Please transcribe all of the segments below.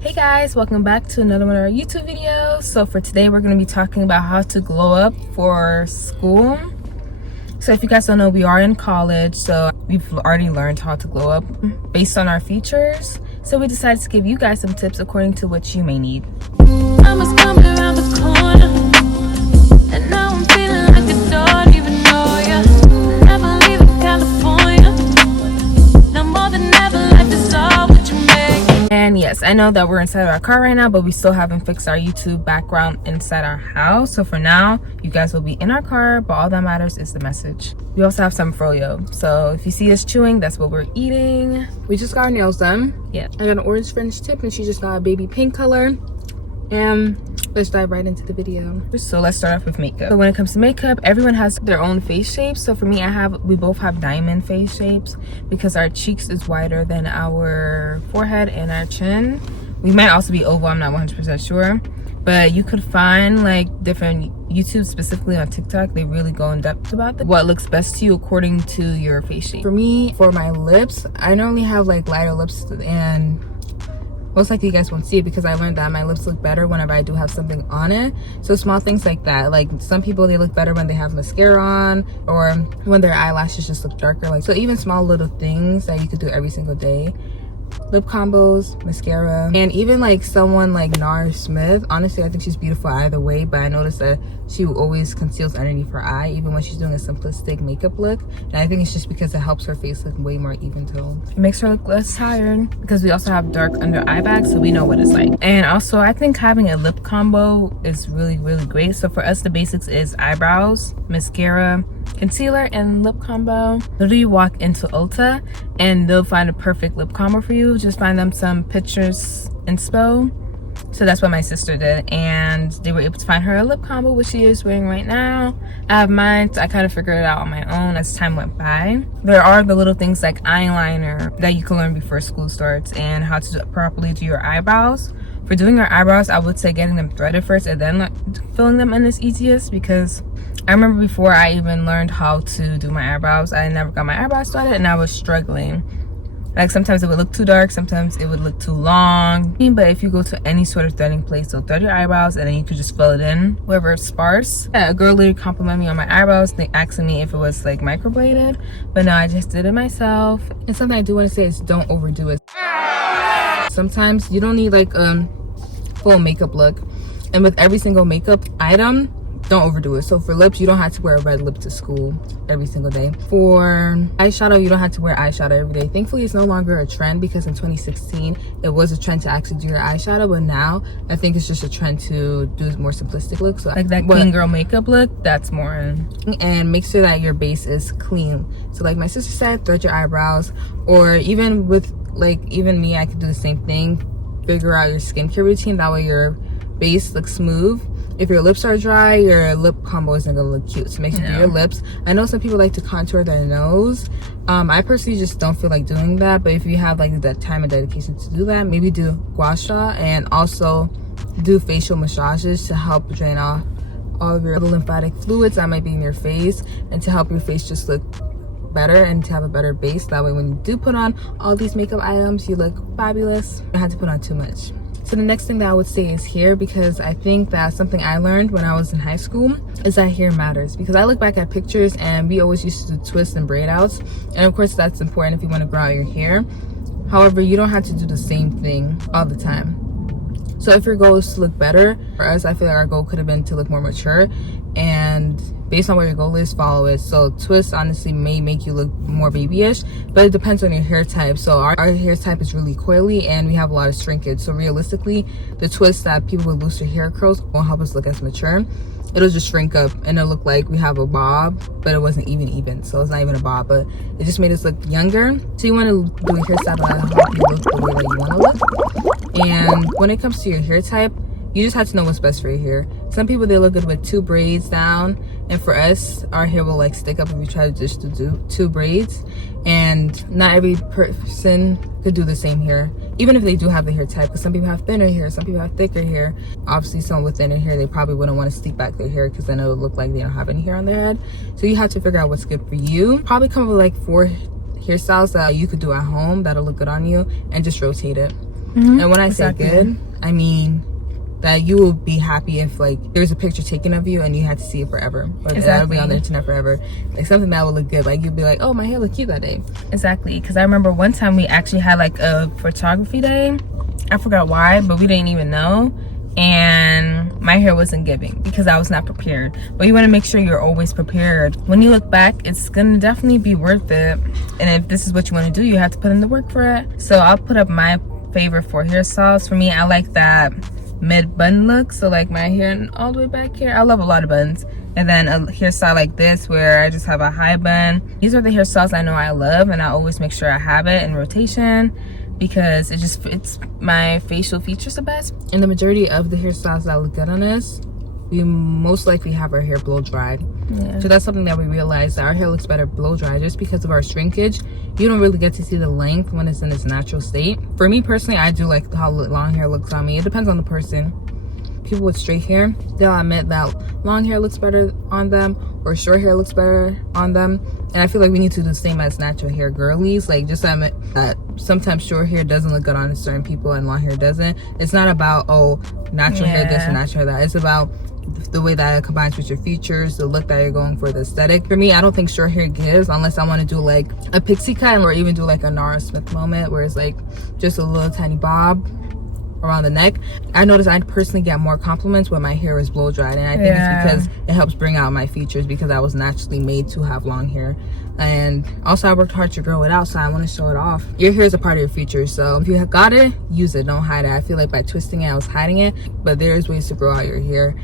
Hey guys, welcome back to another one of our YouTube videos. So for today we're going to be talking about how to glow up for school. So if you guys don't know, we are in college, so we've already learned how to glow up based on our features. So we decided to give you guys some tips according to what you may need. I was coming around the corner, and now I'm feeling like I don't even know ya. Never leaving California, no more than ever, life is all what you make. And yes, I know that we're inside our car right now, but we still haven't fixed our YouTube background inside our house. So for now, you guys will be in our car, but all that matters is the message. We also have some froyo. So if you see us chewing, that's what we're eating. We just got our nails done. Yeah. I got an orange French tip and she just got a baby pink color. And let's dive right into the video. So let's start off with makeup. So when it comes to makeup, everyone has their own face shapes. So for me, we both have diamond face shapes because our cheeks is wider than our forehead and our chin. We might also be oval, I'm not 100% sure. But you could find like different YouTube, specifically on TikTok, they really go in depth about that. What looks best to you according to your face shape. For me, for my lips, I normally have like lighter lips, and most likely you guys won't see it because I learned that my lips look better whenever I do have something on it. So small things like that, like some people, they look better when they have mascara on or when their eyelashes just look darker. Like, so even small little things that you could do every single day. Lip combos, mascara, and even like someone like Nara Smith. Honestly, I think she's beautiful either way, but I noticed that she always conceals underneath her eye even when she's doing a simplistic makeup look, and I think it's just because it helps her face look way more even toned. It makes her look less tired because we also have dark under eye bags, so we know what it's like. And also I think having a lip combo is really great. So for us, the basics is eyebrows, mascara, concealer, and lip combo. Literally, you walk into Ulta and they'll find a perfect lip combo for you. Just find them some pictures inspo. So that's what my sister did, and they were able to find her a lip combo, which she is wearing right now. I have mine, so I kind of figured it out on my own as time went by. There are the little things like eyeliner that you can learn before school starts, and how to properly do your eyebrows. For doing your eyebrows, I would say getting them threaded first and then filling them in is easiest, because I remember before I even learned how to do my eyebrows, I never got my eyebrows threaded and I was struggling. Like sometimes it would look too dark, sometimes it would look too long. But if you go to any sort of threading place, they'll thread your eyebrows and then you could just fill it in wherever it's sparse. Yeah, a girl literally complimented me on my eyebrows. They asking me if it was like microbladed, but no, I just did it myself. And something I do want to say is don't overdo it. Sometimes you don't need like a full makeup look, and with every single makeup item, don't overdo it. So for lips, you don't have to wear a red lip to school every single day. For eyeshadow, you don't have to wear eyeshadow every day. Thankfully, it's no longer a trend, because in 2016 it was a trend to actually do your eyeshadow, but now I think it's just a trend to do more simplistic looks. So like that clean girl makeup look, that's more in. And make sure that your base is clean. So like my sister said, thread your eyebrows, or even with like even me, I could do the same thing. Figure out your skincare routine, that way your base looks smooth. If your lips are dry, your lip combo isn't gonna look cute. So make sure your lips. I know some people like to contour their nose. I personally just don't feel like doing that, but if you have like that time and dedication to do that, maybe do gua sha, and also do facial massages to help drain off all of your lymphatic fluids that might be in your face, and to help your face just look better and to have a better base. That way when you do put on all these makeup items, you look fabulous. You don't have to put on too much. So the next thing that I would say is hair, because I think that's something I learned when I was in high school, is that hair matters. Because I look back at pictures and we always used to do twist and braid outs, and of course that's important if you want to grow out your hair. However, you don't have to do the same thing all the time. So if your goal is to look better, for us, I feel like our goal could have been to look more mature, and based on where your goal is, follow it. So twists honestly may make you look more babyish, but it depends on your hair type. So our hair type is really coily and we have a lot of shrinkage. So realistically, the twists that people with looser hair curls won't help us look as mature. It'll just shrink up and it'll look like we have a bob, but it wasn't even. So it's not even a bob, but it just made us look younger. So you want to do a hairstyle that help you look the way that you want to look. And when it comes to your hair type, you just have to know what's best for your hair. Some people, they look good with 2 braids down, and for us, our hair will like stick up if we try to just do 2 braids, and not every person could do the same hair, even if they do have the hair type, because some people have thinner hair, some people have thicker hair. Obviously someone with thinner hair, they probably wouldn't want to stick back their hair because then it would look like they don't have any hair on their head. So you have to figure out what's good for you. Probably come up with like 4 hairstyles that you could do at home that'll look good on you, and just rotate it. And when I say good, I mean that you will be happy if like there's a picture taken of you and you had to see it forever, or that'll be on the internet forever, like something that will look good, like you'd be like, oh, my hair looked cute that day. Exactly, because I remember one time we actually had like a photography day. I forgot why, but we didn't even know, and my hair wasn't giving because I was not prepared. But you want to make sure you're always prepared. When you look back, it's gonna definitely be worth it, and if this is what you want to do, you have to put in the work for it. So I'll put up my favorite 4 hairstyles. For me, I like that mid bun look, so like my hair all the way back here. I love a lot of buns. And then a hairstyle like this where I just have a high bun. These are the hairstyles I know I love, and I always make sure I have it in rotation because it just fits my facial features the best. And the majority of the hairstyles that look good on us, we most likely have our hair blow dried. So that's something that we realized, that our hair looks better blow dried just because of our shrinkage. You don't really get to see the length when it's in its natural state. For me personally, I do like how long hair looks on me. It depends on the person. People with straight hair, they'll admit that long hair looks better on them or short hair looks better on them. And I feel like we need to do the same as natural hair girlies. Like, just admit that sometimes short hair doesn't look good on certain people and long hair doesn't. It's not about, oh, natural hair this or natural hair that. It's about the way that it combines with your features, the look that you're going for, the aesthetic. For me, I don't think short hair gives unless I want to do like a pixie cut or even do like a Nara Smith moment where it's like just a little tiny bob around the neck. I notice I personally get more compliments when my hair is blow dried, and I think it's because it helps bring out my features because I was naturally made to have long hair. And also I worked hard to grow it out, so I want to show it off. Your hair is a part of your features, so if you got it, use it, don't hide it. I feel like by twisting it I was hiding it, but there's ways to grow out your hair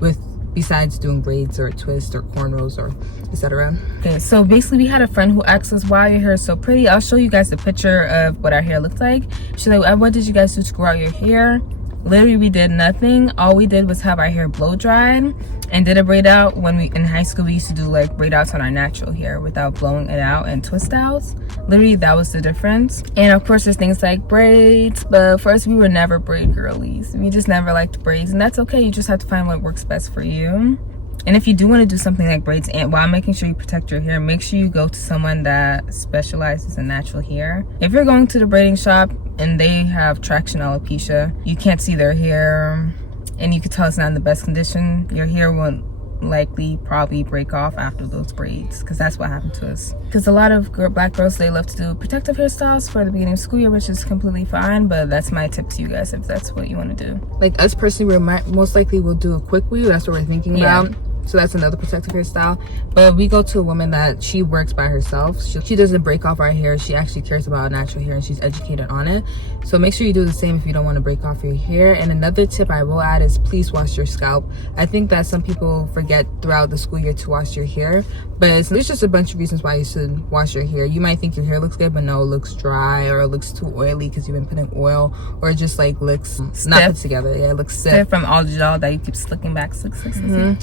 with besides doing braids or twists or cornrows or etc. Okay, so basically we had a friend who asked us, why your hair is so pretty. I'll show you guys the picture of what our hair looked like. She's like, what did you guys do to grow out your hair? Literally, we did nothing. All we did was have our hair blow dried and did a braid out. When we in high school, we used to do like braid outs on our natural hair without blowing it out and twist outs. Literally, that was the difference. And of course, there's things like braids, but for us, we were never braid girlies. We just never liked braids, and that's okay. You just have to find what works best for you. And if you do want to do something like braids, and while making sure you protect your hair, make sure you go to someone that specializes in natural hair. If you're going to the braiding shop and they have traction alopecia, you can't see their hair and you can tell it's not in the best condition, your hair won't likely probably break off after those braids, because that's what happened to us. Because a lot of black girls, they love to do protective hairstyles for the beginning of school year, which is completely fine, but that's my tip to you guys if that's what you want to do. Like us personally, we most likely will do a quick weave. That's what we're thinking about. So that's another protective hairstyle. But we go to a woman that she works by herself. She doesn't break off our hair. She actually cares about natural hair and she's educated on it. So make sure you do the same if you don't want to break off your hair. And another tip I will add is please wash your scalp. I think that some people forget throughout the school year to wash your hair, but there's just a bunch of reasons why you should wash your hair. You might think your hair looks good, but no, it looks dry or it looks too oily because you've been putting oil, or it just like looks stiff. Not put together. Yeah, it looks stiff from all the gel that you keep slicking back.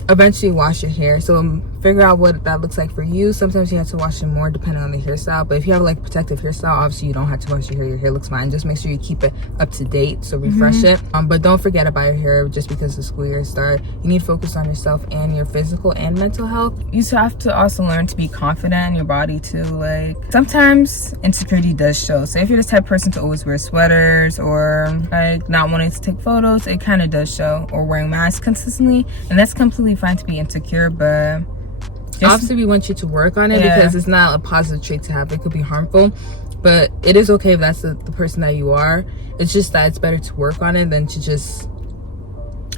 Eventually wash your hair. So figure out what that looks like for you. Sometimes you have to wash it more depending on the hairstyle, but if you have like protective hairstyle, obviously you don't have to wash your hair looks fine. Just make sure you keep it up to date, so refresh it. But don't forget about your hair just because the school year started. You need to focus on yourself and your physical and mental health. You have to also learn to be confident in your body too. Like sometimes insecurity does show, so if you're the type of person to always wear sweaters or like not wanting to take photos, it kind of does show, or wearing masks consistently, and that's completely fine to be insecure, but obviously we want you to work on it because it's not a positive trait to have. It could be harmful, but it is okay if that's the person that you are. It's just that it's better to work on it than to just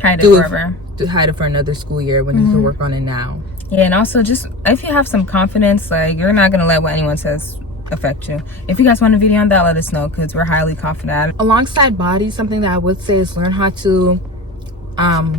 hide it forever. Hide it for another school year when you can work on it now. Yeah, and also just if you have some confidence, like you're not gonna let what anyone says affect you. If you guys want a video on that, let us know because we're highly confident. Alongside body, something that I would say is learn how to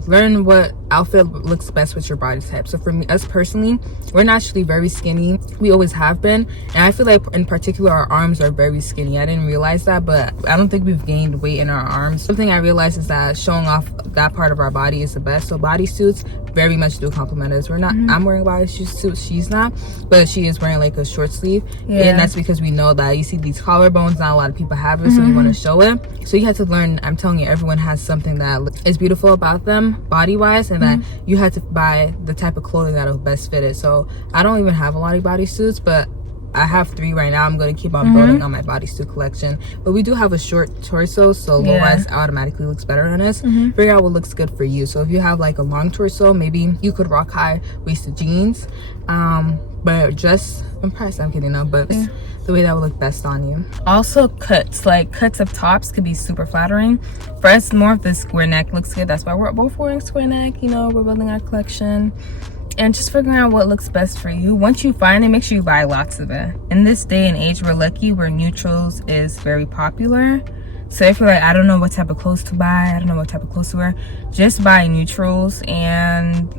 learn what outfit looks best with your body type. So for me, us personally, we're naturally very skinny. We always have been, and I feel like in particular our arms are very skinny. I didn't realize that, but I don't think we've gained weight in our arms. Something I realized is that showing off that part of our body is the best. So bodysuits very much do compliment us. We're not I'm wearing a bodysuit, she's not, but she is wearing like a short sleeve, and that's because we know that you see these collarbones, not a lot of people have it, so we want to show it. So you have to learn. I'm telling you, everyone has something that is beautiful about them body wise, and that you have to buy the type of clothing that'll best fit it. So I don't even have a lot of bodysuits, but I have 3 right now. I'm going to keep on building on my bodysuit collection. But we do have a short torso, so low-rise automatically looks better on us. Figure out what looks good for you. So if you have like a long torso, maybe you could rock high-waisted jeans. But just, I'm kidding, no, but the way that would look best on you. Also cuts, like cuts of tops could be super flattering. For us, more of the square neck looks good. That's why we're both wearing square neck, you know, we're building our collection. And just figuring out what looks best for you. Once you find it, make sure you buy lots of it. In this day and age, we're lucky where neutrals is very popular. So if you're like, I don't know what type of clothes to buy, I don't know what type of clothes to wear, just buy neutrals. And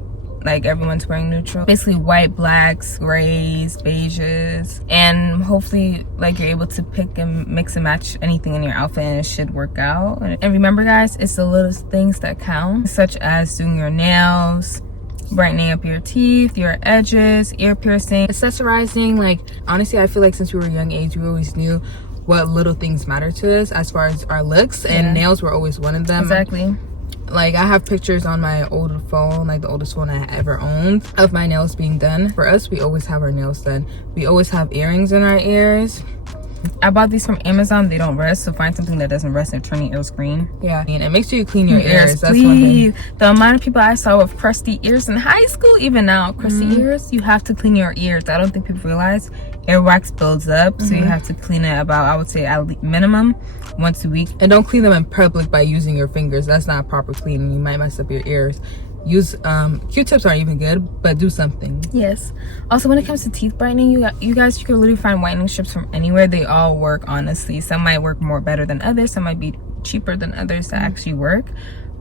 like everyone's wearing neutral, basically white, blacks, grays, beiges, and hopefully like you're able to pick and mix and match anything in your outfit, and it should work out. And remember guys, it's the little things that count, such as doing your nails, brightening up your teeth, your edges, ear piercing, accessorizing. Like honestly, I feel like since we were a young age, we always knew what little things matter to us as far as our looks, and nails were always one of them. Exactly. Like I have pictures on my old phone, like the oldest phone I ever owned, of my nails being done. For us, we always have our nails done. We always have earrings in our ears. I bought these from Amazon. They don't rust, so find something that doesn't rust and turn your ears green. Yeah, and make sure you clean your ears. That's please. One thing. The amount of people I saw with crusty ears in high school, even now, crusty ears, you have to clean your ears. I don't think people realize earwax builds up, so you have to clean it about, I would say, at least minimum once a week. And don't clean them in public by using your fingers. That's not proper cleaning. You might mess up your ears. Use Q-tips aren't even good, but do something. Yes. Also, when it comes to teeth brightening, you guys can literally find whitening strips from anywhere. They all work, honestly. Some might work more better than others, some might be cheaper than others to actually work.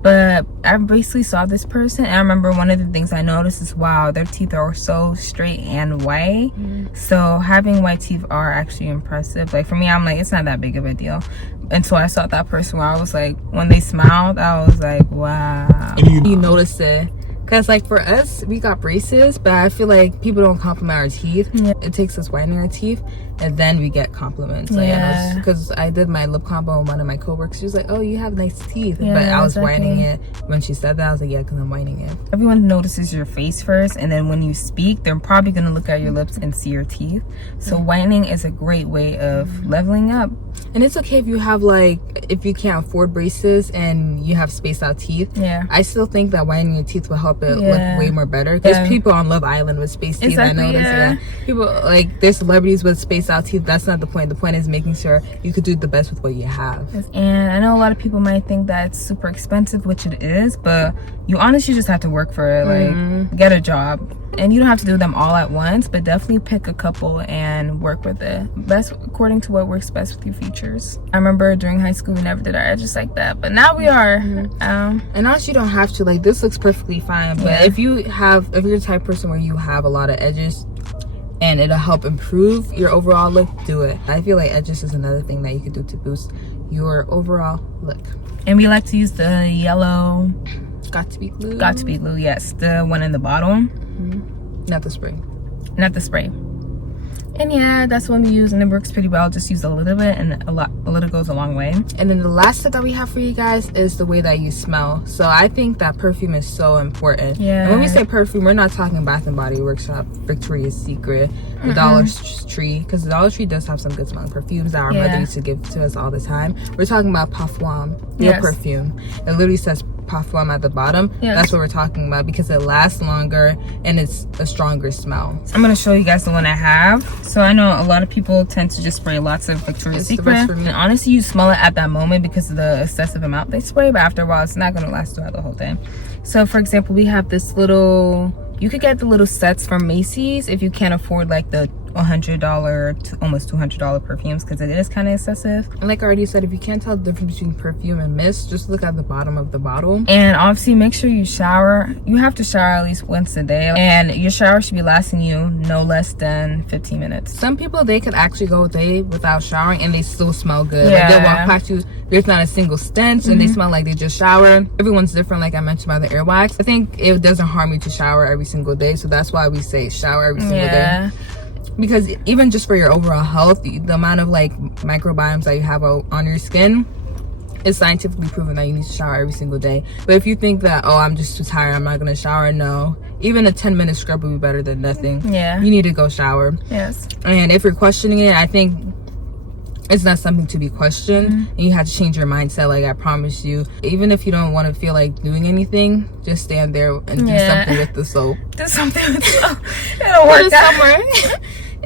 But I basically saw this person, and I remember one of the things I noticed is, wow, their teeth are so straight and white. So having white teeth are actually impressive. Like for me, I'm like, it's not that big of a deal. Until I saw that person where I was like, when they smiled, I was like, wow. You notice it. Because like for us, we got braces, but I feel like people don't compliment our teeth. It takes us whitening our teeth, and then we get compliments. Like, because I did my lip combo and one of my coworkers, she was like, oh, you have nice teeth. But I was whitening it. When she said that, I was like, yeah, because I'm whitening it. Everyone notices your face first, and then when you speak, they're probably going to look at your lips and see your teeth. So whitening is a great way of leveling up. And it's okay if you have like, if you can't afford braces and you have spaced out teeth. I still think that whitening your teeth will help it look way more better. There's people on Love Island with spaced teeth. I noticed people, like there's celebrities with spaced out teeth. That's not the point. The point is making sure you could do the best with what you have. And I know a lot of people might think that it's super expensive, which it is, but you honestly just have to work for it. Like get a job. And you don't have to do them all at once, but definitely pick a couple and work with it. Best according to what works best with your features. I remember during high school, we never did our edges like that, but now we are. And also you don't have to, like this looks perfectly fine, but if you're the type of person where you have a lot of edges and it'll help improve your overall look, do it. I feel like edges is another thing that you could do to boost your overall look. And we like to use the yellow Got to be glue. Got to be glue, yes, the one in the bottom. Not the spray. Not the spray. And yeah, that's what we use, and it works pretty well. Just use a little bit, and a little goes a long way. And then the last tip that we have for you guys is the way that you smell. So I think that perfume is so important. And when we say perfume, we're not talking Bath and Body Works, Victoria's Secret, the Dollar Tree, because the Dollar Tree does have some good smelling perfumes that our mother used to give to us all the time. We're talking about Parfum, real perfume. It literally says Parfum at the bottom. That's what we're talking about, because it lasts longer and it's a stronger smell. I'm gonna show you guys the one I have. So I know a lot of people tend to just spray lots of Victoria's Secret, and honestly you smell it at that moment because of the excessive amount they spray, but after a while it's not gonna last throughout the whole thing. So for example, we have this little, you could get the little sets from Macy's if you can't afford like the $100 to almost $200 perfumes, because it is kind of excessive. And like I already said, if you can't tell the difference between perfume and mist, just look at the bottom of the bottle. And obviously make sure you shower. You have to shower at least once a day, and your shower should be lasting you no less than 15 minutes. Some people, they could actually go a day without showering and they still smell good. Like they'll walk past you, there's not a single stench, and they smell like they just showered. Everyone's different, like I mentioned about the earwax. I think it doesn't harm you to shower every single day, so that's why we say shower every single day. Because even just for your overall health, the amount of like microbiomes that you have on your skin, It's scientifically proven that you need to shower every single day. But if you think that, oh, I'm just too tired, I'm not gonna shower, no. Even a 10-minute scrub would be better than nothing. Yeah. You need to go shower. Yes. And if you're questioning it, I think it's not something to be questioned. And you have to change your mindset, like I promise you. Even if you don't want to feel like doing anything, just stand there and do something with the soap. Do something with the soap. It'll work out. Somewhere.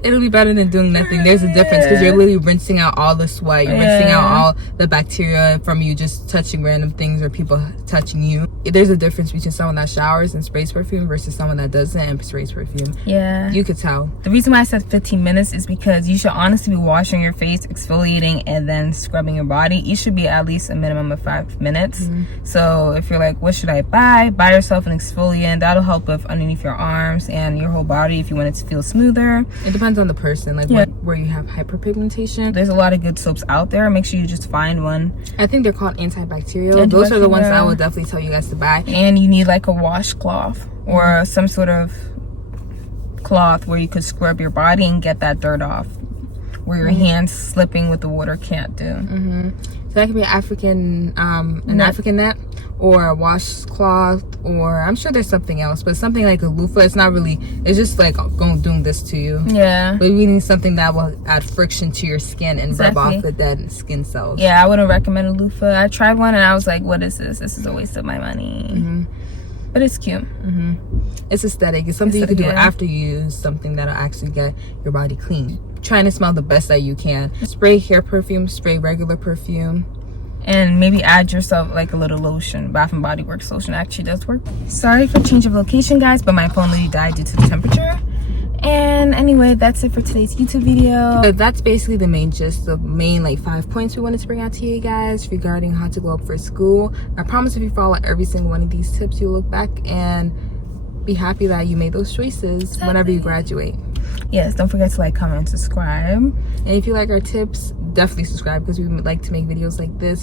It'll be better than doing nothing. There's a difference because you're literally rinsing out all the sweat. You're rinsing out all the bacteria from you just touching random things or people touching you. There's a difference between someone that showers and sprays perfume versus someone that doesn't and sprays perfume. Yeah. You could tell. The reason why I said 15 minutes is because you should honestly be washing your face, exfoliating, and then scrubbing your body. Each should be at least a minimum of 5 minutes. So if you're like, what should I buy? Buy yourself an exfoliant. That'll help with underneath your arms and your whole body if you want it to feel smoother. It depends on the person, like where you have hyperpigmentation. There's a lot of good soaps out there. Make sure you just find one. I think they're called antibacterial. Those are the ones I would definitely tell you guys to buy. And you need like a washcloth or some sort of cloth where you could scrub your body and get that dirt off, where your hands slipping with the water can't do. So that could be African African net or a washcloth, or I'm sure there's something else, but something like a loofah. It's not really, it's just like doing this to you. Yeah. But we need something that will add friction to your skin and rub off the dead skin cells. Yeah, I wouldn't recommend a loofah. I tried one and I was like, what is this? This is a waste of my money. But it's cute. It's aesthetic. It's something you could do after you use something that'll actually get your body clean. Trying to smell the best that you can. Spray hair perfume, spray regular perfume. And maybe add yourself like a little lotion. Bath and Body Works lotion actually does work. Sorry for change of location, guys, but my phone literally died due to the temperature. And anyway, that's it for today's YouTube video. So that's basically the main gist, the main like 5 points we wanted to bring out to you guys regarding how to glow up for school. I promise if you follow every single one of these tips, you'll look back and be happy that you made those choices whenever you graduate. Yes, don't forget to like, comment, and subscribe. And if you like our tips, definitely subscribe because we would like to make videos like this.